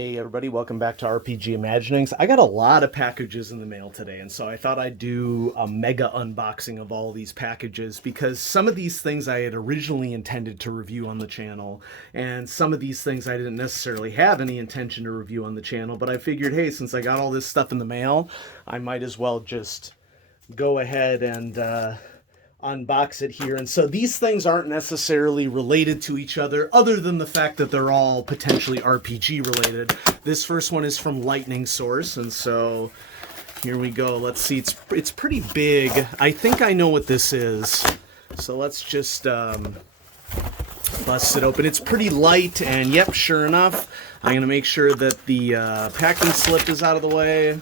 Hey everybody, welcome back to RPG Imaginings. I got a lot of packages in the mail today, and so I thought I'd do a mega unboxing of all these packages because some of these things I had originally intended to review on the channel, and some of these things I didn't necessarily have any intention to review on the channel, but I figured, hey, since I got all this stuff in the mail, I might as well just go ahead and unbox it here. And so these things aren't necessarily related to each other than the fact that they're all potentially RPG related. This first one is from Lightning Source, and so here we go. Let's see, it's pretty big. I think I know what this is. So let's just bust it open. It's pretty light, and yep, sure enough, I'm gonna make sure that the packing slip is out of the way.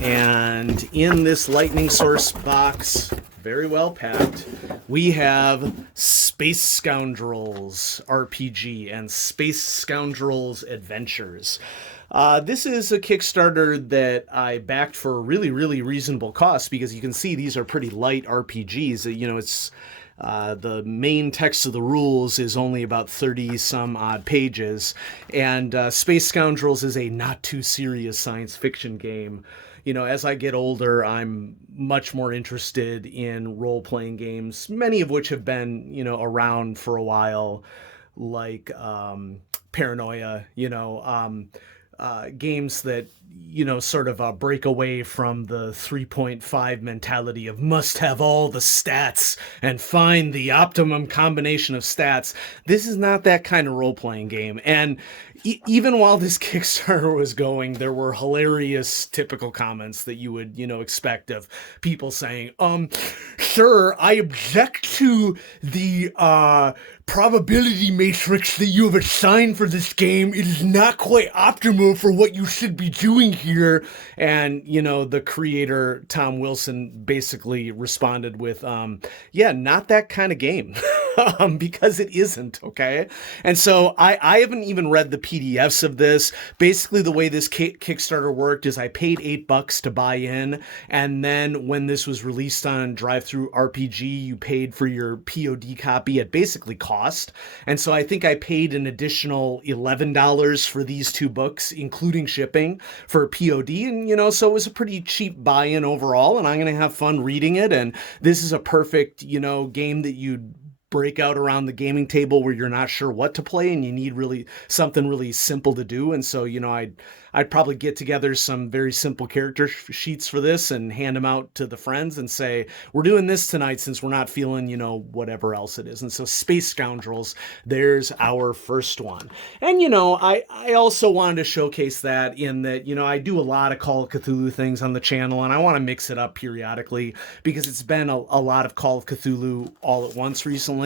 And in this Lightning Source box, very well packed, we have Space Scoundrels RPG and Space Scoundrels Adventures. This is a Kickstarter that I backed for a really, really reasonable cost because you can see these are pretty light RPGs. You know, it's the main text of the rules is only about 30 some odd pages, and Space Scoundrels is a not too serious science fiction game. You know, as I get older, I'm much more interested in role-playing games, many of which have been, you know, around for a while, like Paranoia, games that, you know, sort of break away from the 3.5 mentality of must have all the stats and find the optimum combination of stats. This is not that kind of role-playing game. And even while this Kickstarter was going, there were hilarious typical comments that you would, you know, expect of people saying, sir, I object to the probability matrix that you have assigned for this game. It is not quite optimal for what you should be doing here. And, you know, the creator, Tom Wilson, basically responded with, yeah, not that kind of game. Because it isn't, okay? And so I haven't even read the PDFs of this. Basically, the way this Kickstarter worked is I paid $8 to buy in, and then when this was released on DriveThruRPG, you paid for your POD copy at basically cost. And so I think I paid an additional $11 for these two books, including shipping, for POD. And, you know, so it was a pretty cheap buy-in overall, and I'm going to have fun reading it. And this is a perfect, you know, game that you'd break out around the gaming table where you're not sure what to play and you need really something really simple to do. And so, you know, I'd probably get together some very simple character sheets for this and hand them out to the friends and say, we're doing this tonight since we're not feeling, you know, whatever else it is. And so Space Scoundrels, there's our first one. And, you know, I also wanted to showcase that in that, you know, I do a lot of Call of Cthulhu things on the channel, and I want to mix it up periodically because it's been a lot of Call of Cthulhu all at once recently.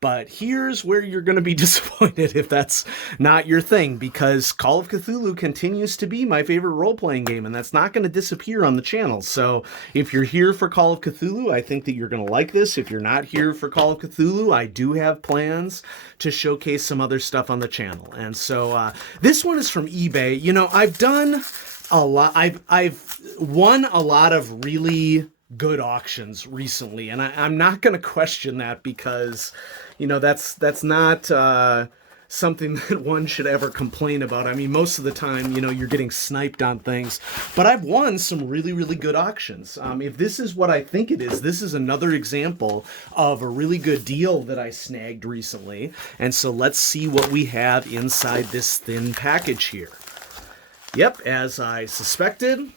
But here's where you're going to be disappointed if that's not your thing, because Call of Cthulhu continues to be my favorite role-playing game, and that's not going to disappear on the channel. So if you're here for Call of Cthulhu, I think that you're going to like this. If you're not here for Call of Cthulhu, I do have plans to showcase some other stuff on the channel. And so this one is from eBay. You know, I've done a lot. I've won a lot of really good auctions recently, and I'm not going to question that because, you know, that's not something that one should ever complain about. I mean, most of the time, you know, you're getting sniped on things, but I've won some really, really good auctions. If this is what I think it is, this is another example of a really good deal that I snagged recently. And so let's see what we have inside this thin package here. Yep, as I suspected,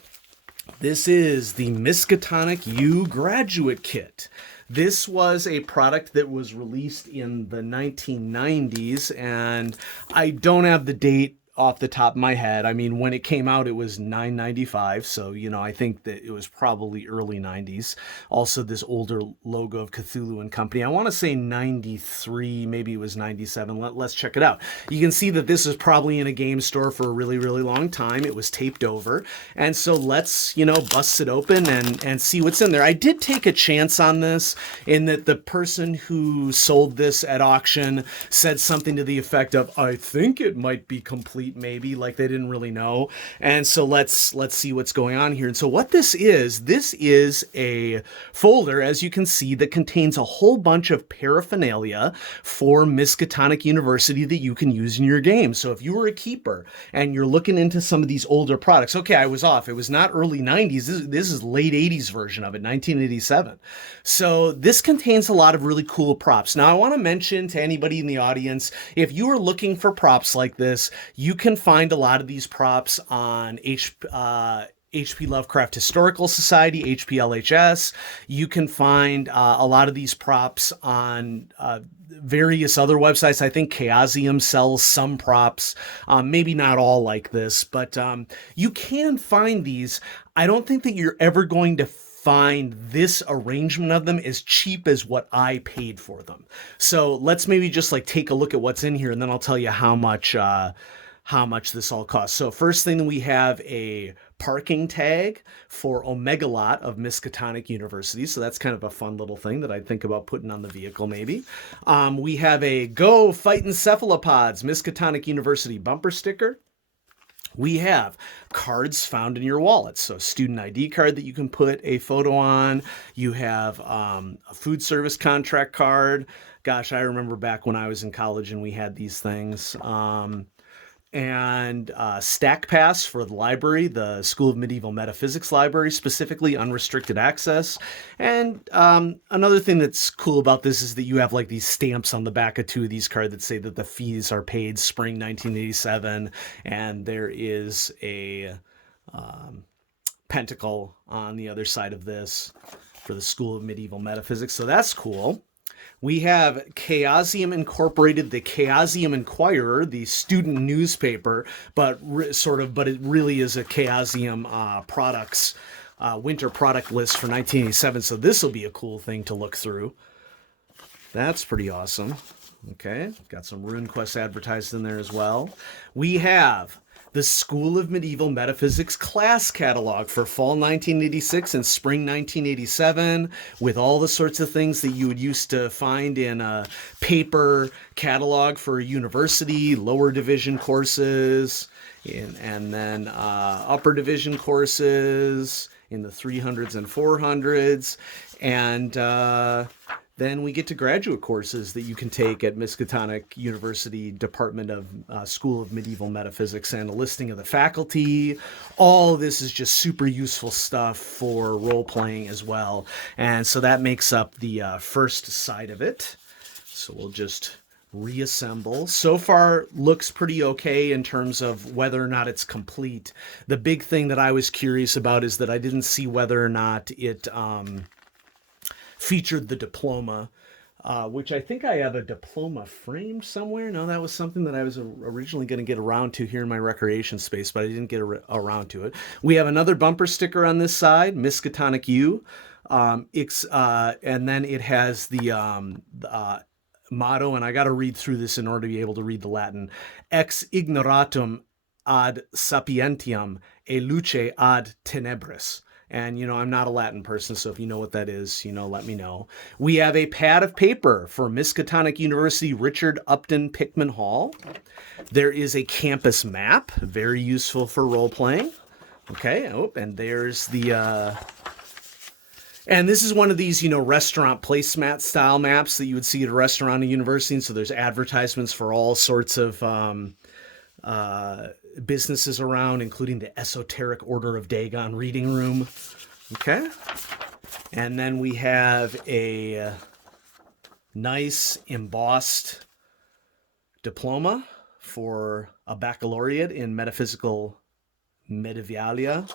this is the Miskatonic U Graduate Kit. This was a product that was released in the 1990s, and I don't have the date off the top of my head. I mean, when it came out, it was $9.95, so, you know, I think that it was probably early 90s. Also, this older logo of Cthulhu and Company. I want to say 93, maybe it was 97. Let's check it out. You can see that this is probably in a game store for a really, really long time. It was taped over, and so let's, you know, bust it open and see what's in there. I did take a chance on this in that the person who sold this at auction said something to the effect of, I think it might be complete incomplete, maybe, like they didn't really know. And so let's see what's going on here. And so what this is a folder, as you can see, that contains a whole bunch of paraphernalia for Miskatonic University that you can use in your game. So if you were a keeper and you're looking into some of these older products, okay, I was off. It was not early 90s. This is late 80s version of it, 1987. So this contains a lot of really cool props. Now, I want to mention to anybody in the audience, if you are looking for props like this, you can find a lot of these props on HP Lovecraft Historical Society, HPLHS. You can find a lot of these props on various other websites. I think Chaosium sells some props, maybe not all like this, but you can find these. I don't think that you're ever going to find this arrangement of them as cheap as what I paid for them. So let's maybe just like take a look at what's in here, and then I'll tell you how much this all costs. So first thing, we have a parking tag for Omega Lot of Miskatonic University. So that's kind of a fun little thing that I'd think about putting on the vehicle maybe. We have a Go Fightin' Cephalopods Miskatonic University bumper sticker. We have cards found in your wallet. So student ID card that you can put a photo on. You have a food service contract card. Gosh, I remember back when I was in college and we had these things. And Stack Pass for the library, the School of Medieval Metaphysics library, specifically unrestricted access. And another thing that's cool about this is that you have like these stamps on the back of two of these cards that say that the fees are paid spring 1987, and there is a pentacle on the other side of this for the School of Medieval Metaphysics. So that's cool. We have Chaosium Incorporated, the Chaosium Inquirer, the student newspaper, but it really is a Chaosium products winter product list for 1987. So this will be a cool thing to look through. That's pretty awesome. Okay, got some RuneQuest advertised in there as well. We have the School of Medieval Metaphysics class catalog for fall 1986 and spring 1987, with all the sorts of things that you would used to find in a paper catalog for a university, lower division courses, and then upper division courses in the 300s and 400s. And then we get to graduate courses that you can take at Miskatonic University Department of School of Medieval Metaphysics, and a listing of the faculty. All of this is just super useful stuff for role-playing as well. And so that makes up the first side of it. So we'll just reassemble. So far looks pretty okay in terms of whether or not it's complete. The big thing that I was curious about is that I didn't see whether or not it featured the diploma, which I think I have a diploma frame somewhere. No, that was something that I was originally going to get around to here in my recreation space, but I didn't get around to it. We have another bumper sticker on this side, Miskatonic U, and then it has the motto, and I got to read through this in order to be able to read the Latin: Ex ignoratum ad sapientiam e luce ad tenebris. And, I'm not a Latin person, so if you know what that is, let me know. We have a pad of paper for Miskatonic University Richard Upton Pickman Hall. There is a campus map, very useful for role-playing. Okay, and there's the... And this is one of these, restaurant placemat style maps that you would see at a restaurant or university. And so there's advertisements for all sorts of businesses around, including the Esoteric Order of Dagon Reading Room. Okay. And then we have a nice embossed diploma for a baccalaureate in metaphysical medievalia.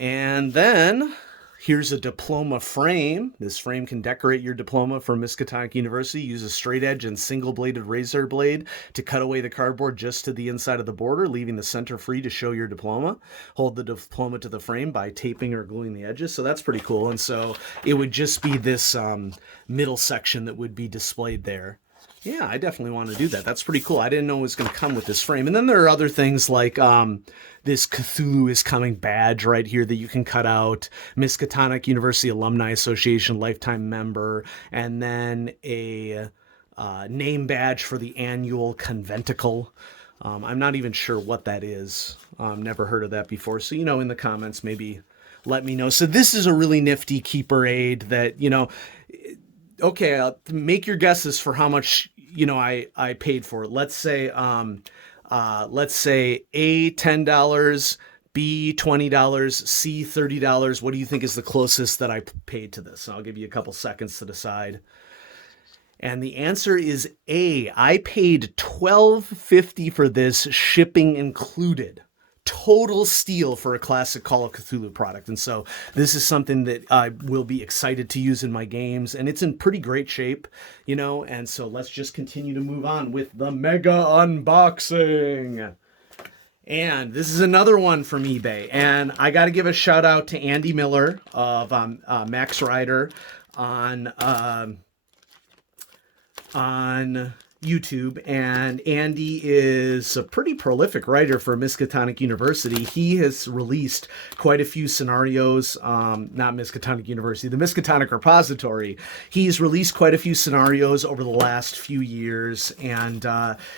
And then here's a diploma frame. This frame can decorate your diploma from Miskatonic University. Use a straight edge and single-bladed razor blade to cut away the cardboard just to the inside of the border, leaving the center free to show your diploma. Hold the diploma to the frame by taping or gluing the edges. So that's pretty cool. And so it would just be this middle section that would be displayed there. Yeah, I definitely want to do that. That's pretty cool. I didn't know it was going to come with this frame. And then there are other things like this Cthulhu is Coming badge right here that you can cut out. Miskatonic University Alumni Association lifetime member. And then a name badge for the annual conventicle. I'm not even sure what that is. Never heard of that before. So, in the comments, maybe let me know. So this is a really nifty keeper aid that, okay, make your guesses for how much, I paid for it. Let's say A, $10, B, $20, C, $30. What do you think is the closest that I paid to this? I'll give you a couple seconds to decide. And the answer is A. I paid $12.50 for this, shipping included. Total steal for a classic Call of Cthulhu product. And so this is something that I will be excited to use in my games, and it's in pretty great shape, and so let's just continue to move on with the mega unboxing. And this is another one from eBay, and I got to give a shout out to Andy Miller of Max Rider on YouTube, and Andy is a pretty prolific writer for Miskatonic University. He has released quite a few scenarios, not Miskatonic University, the Miskatonic Repository. He's released quite a few scenarios over the last few years, and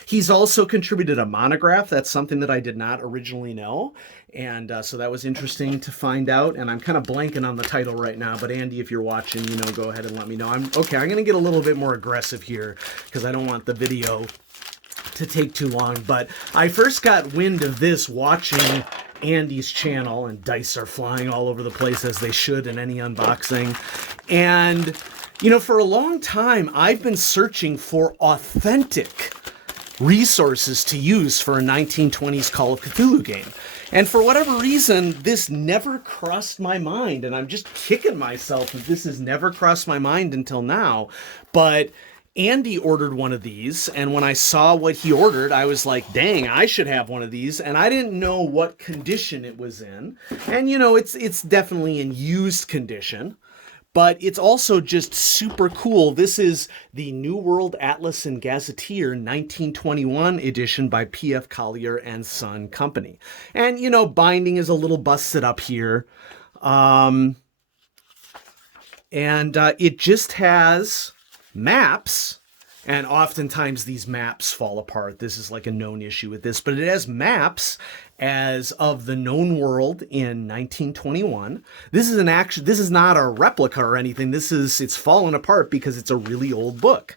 he's also contributed a monograph. That's something that I did not originally know. And so that was interesting to find out. And I'm kind of blanking on the title right now. But Andy, if you're watching, go ahead and let me know. I'm going to get a little bit more aggressive here because I don't want the video to take too long. But I first got wind of this watching Andy's channel, and dice are flying all over the place as they should in any unboxing. And, for a long time, I've been searching for authentic resources to use for a 1920s Call of Cthulhu game. And for whatever reason, this never crossed my mind, and I'm just kicking myself that this has never crossed my mind until now. But Andy ordered one of these, and when I saw what he ordered, I was like, dang, I should have one of these, and I didn't know what condition it was in. And, it's definitely in used condition. But it's also just super cool. This is the New World Atlas and Gazetteer 1921 edition by P.F. Collier and Son Company. And, binding is a little busted up here. And it just has maps. And oftentimes these maps fall apart. This is like a known issue with this. But it has maps as of the known world in 1921. This is not a replica or anything. It's fallen apart because it's a really old book.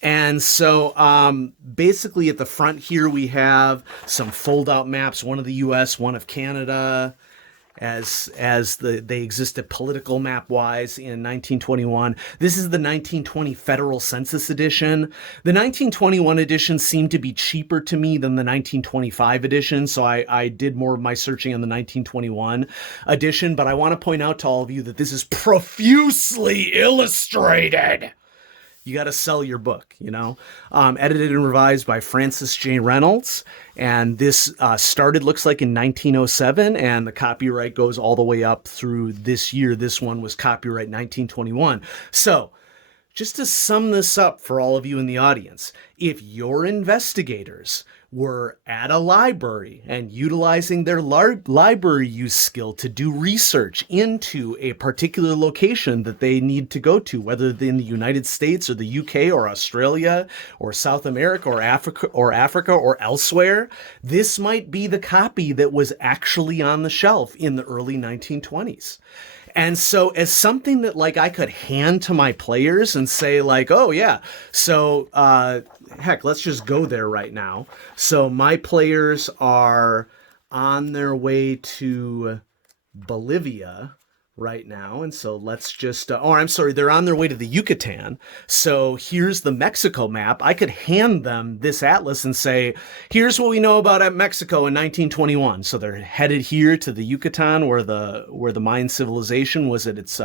And so basically at the front here we have some fold-out maps, one of the US, one of Canada, as they existed political map-wise in 1921. This is the 1920 Federal Census edition. The 1921 edition seemed to be cheaper to me than the 1925 edition, so I did more of my searching on the 1921 edition, but I want to point out to all of you that this is profusely illustrated. You got to sell your book, Edited and revised by Francis J. Reynolds. And this started, looks like, in 1907, and the copyright goes all the way up through this year. This one was copyright 1921. So, just to sum this up for all of you in the audience, if your investigators were at a library and utilizing their library use skill to do research into a particular location that they need to go to, whether in the United States or the UK or Australia or South America or Africa or elsewhere, this might be the copy that was actually on the shelf in the early 1920s. And so as something that I could hand to my players and say oh yeah, so heck, let's just go there right now. So my players are on their way to Bolivia right now. And so let's just, they're on their way to the Yucatan. So here's the Mexico map. I could hand them this atlas and say, here's what we know about Mexico in 1921. So they're headed here to the Yucatan where the Mayan civilization was at its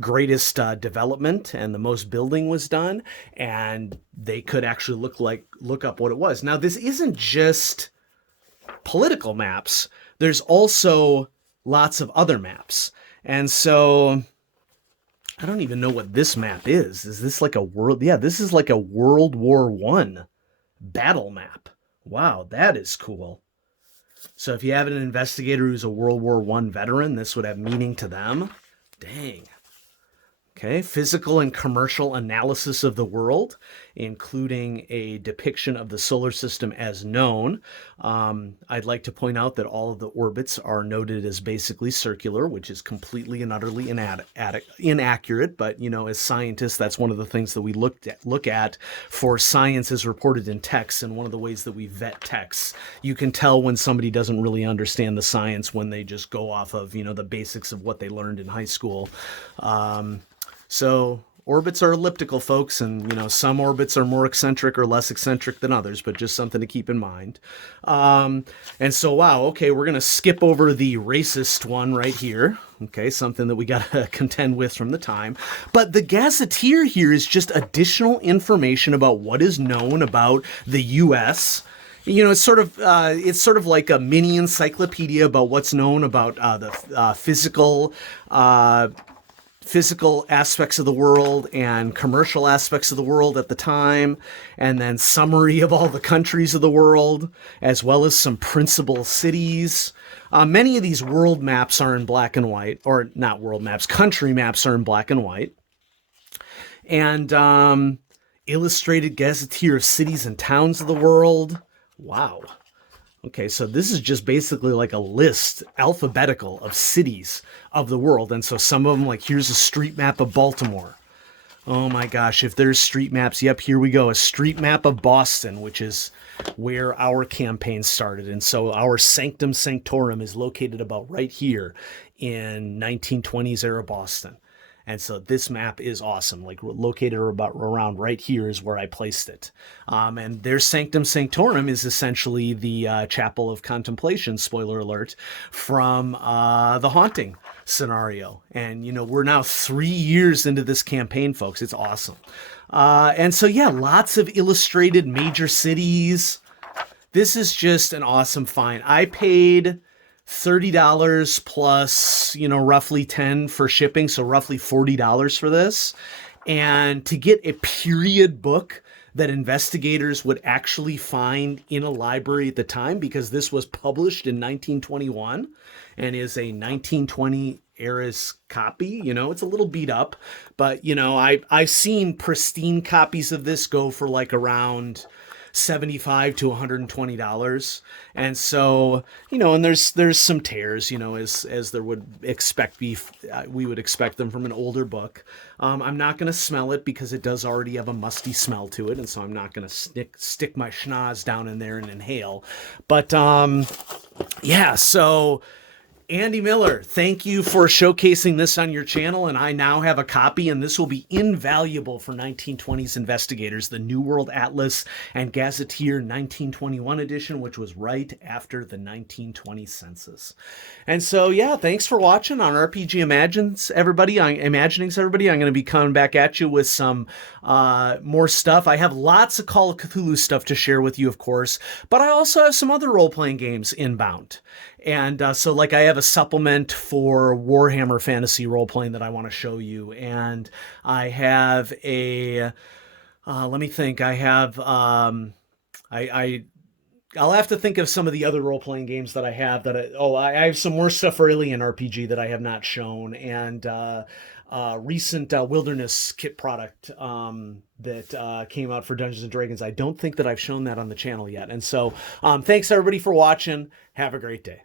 greatest development and the most building was done. And they could actually look up what it was. Now, this isn't just political maps. There's also lots of other maps. And so I don't even know what this map is. Is this like a world? Yeah, this is like a World War I battle map. Wow, that is cool. So if you have an investigator who's a World War I veteran, this would have meaning to them. Dang. Okay, physical and commercial analysis of the world, including a depiction of the solar system as known. I'd like to point out that all of the orbits are noted as basically circular, which is completely and utterly inaccurate. But as scientists, that's one of the things that we look at for science as reported in texts, and one of the ways that we vet texts. You can tell when somebody doesn't really understand the science when they just go off of the basics of what they learned in high school. So orbits are elliptical, folks, and some orbits are more eccentric or less eccentric than others, but just something to keep in mind. And so, wow, okay, we're going to skip over the racist one right here. Okay, something that we got to contend with from the time. But the Gazetteer here is just additional information about what is known about the U.S. It's sort of like a mini encyclopedia about what's known about the physical aspects of the world and commercial aspects of the world at the time, and then summary of all the countries of the world, as well as some principal cities. Many of these world maps are in black and white, or not world maps, country maps are in black and white. And illustrated gazetteer of cities and towns of the world. Wow. Okay, so this is just basically like a list, alphabetical, of cities of the world. And so some of them, like, here's a street map of Baltimore. Oh my gosh, if there's street maps, yep, here we go. A street map of Boston, which is where our campaign started. And so our Sanctum Sanctorum is located about right here in 1920s era Boston. And so this map is awesome, like located about around right here is where I placed it. And their Sanctum Sanctorum is essentially the Chapel of Contemplation, spoiler alert, from The Haunting scenario. And, we're now 3 years into this campaign, folks. It's awesome. And so, yeah, lots of illustrated major cities. This is just an awesome find. I paid $30 plus, roughly $10 for shipping, so roughly $40 for this. And to get a period book that investigators would actually find in a library at the time, because this was published in 1921 and is a 1920 era's copy. It's a little beat up, but I've seen pristine copies of this go for like around $75 to $120. And so, and there's some tears, as there would we would expect them from an older book. I'm not going to smell it because it does already have a musty smell to it. And so I'm not going to stick my schnoz down in there and inhale. But, yeah, so Andy Miller, thank you for showcasing this on your channel, and I now have a copy, and this will be invaluable for 1920s investigators, the New World Atlas and Gazetteer 1921 edition, which was right after the 1920 census. And so, yeah, thanks for watching on RPG Imaginings, everybody. I'm going to be coming back at you with some more stuff. I have lots of Call of Cthulhu stuff to share with you, of course, but I also have some other role-playing games inbound. And so, like, I have a supplement for Warhammer Fantasy role-playing that I want to show you. And I have a, let me think, I have, I'll have to think of some of the other role-playing games that I have that I have some more stuff for Alien RPG that I have not shown. And recent Wilderness kit product that came out for Dungeons & Dragons. I don't think that I've shown that on the channel yet. And so thanks, everybody, for watching. Have a great day.